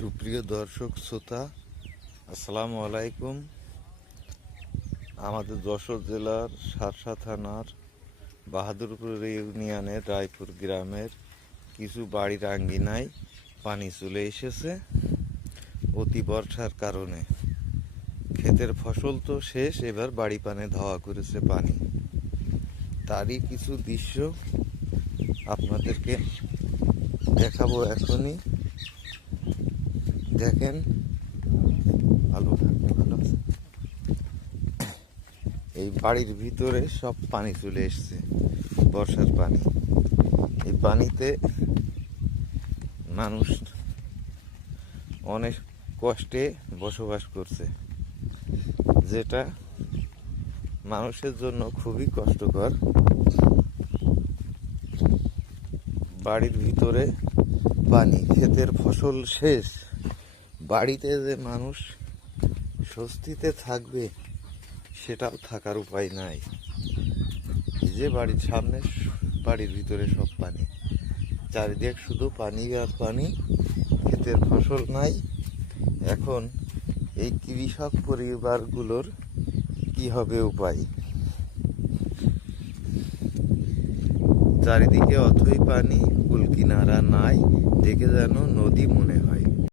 সুপ্রিয় দর্শক শ্রোতা, আসসালামু আলাইকুম। আমাদের যশোর জেলার শার্শা থানার বাহাদুরপুর ইউনিয়নের রায়পুর গ্রামের কিছু বাড়ির আঙ্গিনায় পানি চলে এসেছে অতি বর্ষার কারণে। ক্ষেতের ফসল তো শেষ, এবার বাড়ি পানে ধাওয়া করেছে পানি। তারই কিছু দৃশ্য আপনাদেরকে দেখাবো এখনই। দেখেন, ভালো আছে। এই বাড়ির ভিতরে সব পানি চলে এসছে, বর্ষার পানি। এই পানিতে মানুষ অনেক কষ্টে বসবাস করছে, যেটা মানুষের জন্য খুবই কষ্টকর। বাড়ির ভিতরে পানি, ক্ষেতের ফসল শেষ, বাড়িতে যে মানুষ স্বস্তিতে থাকবে সেটাও থাকার উপায় নাই। এই যে বাড়ির সামনে, বাড়ির ভিতরে সব পানি, চারিদিক শুধু পানি আর পানি, ক্ষেতের ফসল নাই। এখন এই কৃষক পরিবারগুলোর কি হবে উপায়? চারিদিকে অথই পানি, কুল কিনারা নাই, দেখে যেন নদী মনে হয়।